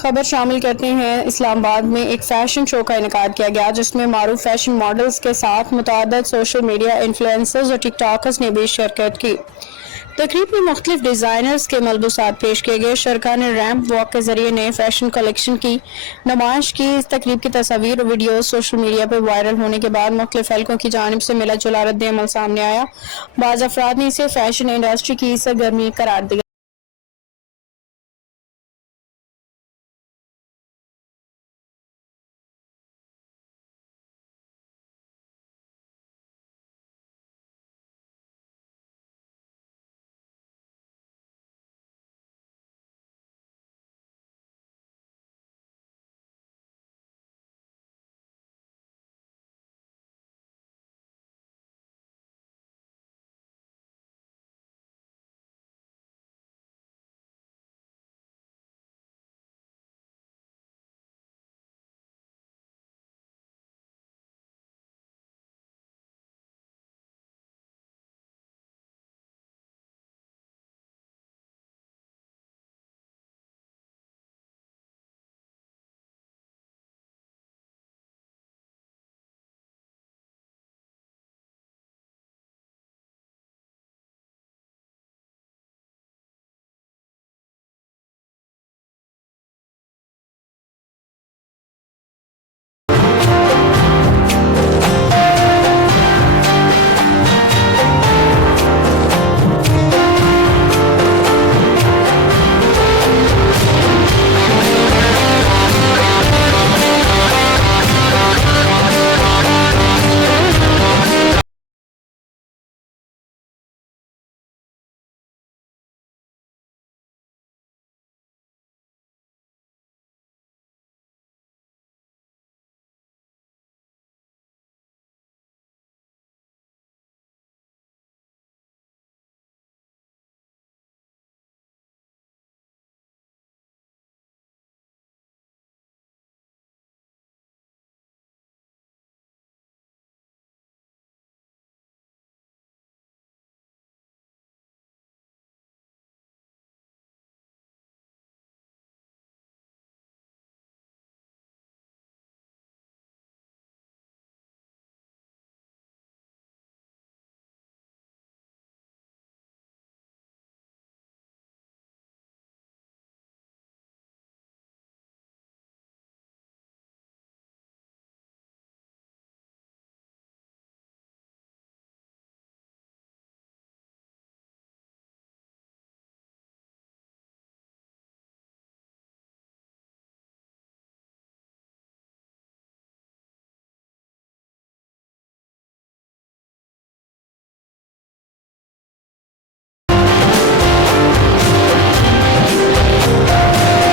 खबर शामिल करते हैं। इस्लाम आबाद में एक फैशन शो का इनेकाद किया गया जिसमें मारूफ फैशन मॉडल्स के साथ मुतअद्दिद सोशल मीडिया इंफ्लुएंसर्स और टाकर्स ने भी शिरकत की। तकरीब में मुख्तलिफ डिज़ाइनर्स के मलबूसात पेश किए गए। शरकत ने रेम्प वॉक के जरिए नए फैशन कलेक्शन की नुमाइश की। इस तकरीब की तस्वीर और वीडियोज सोशल मीडिया पर वायरल होने के बाद मुख्तलिफ हलकों की जानिब से मिला जुला ردعمل सामने आया। बाज़ अफराद ने इसे फैशन इंडस्ट्री की सरगर्मी करार दिया।